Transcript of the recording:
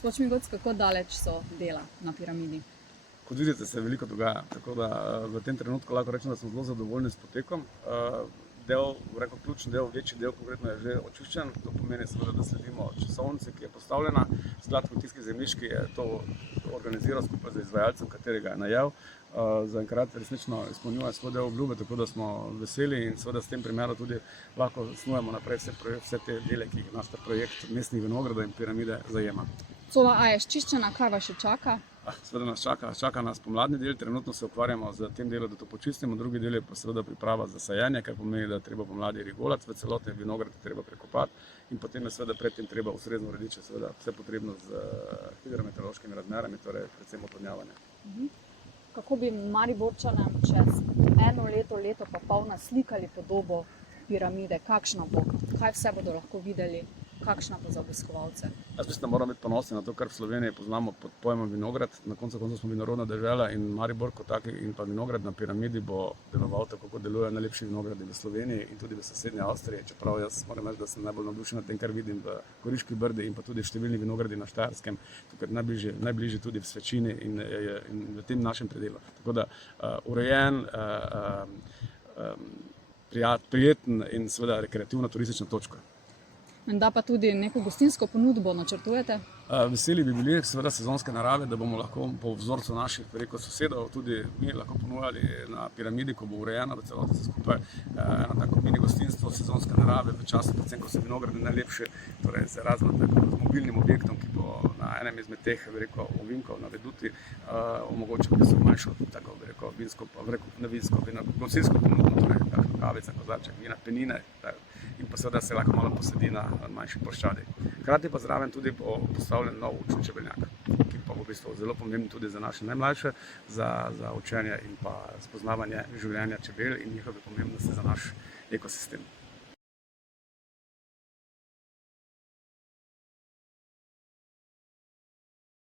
Spoč mi god, kako daleč so dela na piramidi? Kot vidite, se veliko dogaja, tako da v tem trenutku lahko rečem, da smo zelo zadovoljni s potekom. Ključni del, večji del konkretno je že očiščen, to pomeni seveda, da sledimo časovnici, ki je postavljena. Sklad kmetijskih zemljišč, ki je to organiziral skupaj z izvajalcem, katerega je najel, zaenkrat resnično izpolnjuje svoj del obljube, tako da smo veseli in seveda s tem primerom tudi lahko snujemo naprej vse te dele, ki jih naš projekt mestnih vinogradov in piramide zajema. Cova A je ščiščena, kaj vas še čaka? Seveda nas čaka nas pomladni del, trenutno se ukvarjamo z tem delom, da to počistimo, drugi del je pa seveda priprava za sajenje, kar pomeni, da je treba pomladi rigolati v celotni vinograd, je treba prekopati in potem je seveda predtem treba ustrezno urediti seveda vse potrebno z hidrometeorološkimi razmerami, torej predvsem odvodnjavanje. Kako bi Mariborčanom čez eno leto pa pol naslikali podobo piramide? Kakšna bo? Kaj vse bodo lahko videli? Kakšna bo za obiskovalce? Jaz mislim, da moramo biti ponosni na to, kar v Sloveniji poznamo pod pojmom vinograd. Na koncu smo vinorodna dežela in Maribor kot taki in pa vinograd na piramidi bo deloval tako, kot delujejo najlepši vinogradi v Sloveniji in tudi v sosednji Avstriji. Čeprav jaz moram reči, da sem najbolj navdušen nad tem, kar vidim v Goriški Brdi in pa tudi številni vinogradi na Štajerskem, tukaj najbližje tudi v Svečini in v tem našem predelu. Tako da urejen, prijeten in seveda rekreativna turistična točka. Menda pa tudi neko gostinsko ponudbo načrtujete? Veseli bi bili seveda sezonske narave, da bomo lahko po vzorcu naših sosedov tudi mi lahko ponujali na piramidi, ko bo urejeno v celoti vse skupaj, eno tako mini gostinstvo sezonske narave v času, predvsem ko so vinogradi najlepši, torej z mobilnim objektom, ki bo na enem izmed teh ovinkov na Veduti omogočil manjšo tako gostinsko ponudbo, torej kavica, kozarček, vina, penine in pa seveda se lahko malo posedi na manjši ploščadi. Hkrati pa zraven tudi bo postavljen nov učni čebeljak, ki pa bo v bistvu zelo pomemben tudi za naše najmlajše, za učenje in pa spoznavanje življenja čebel in njihove pomembnosti za naš ekosistem.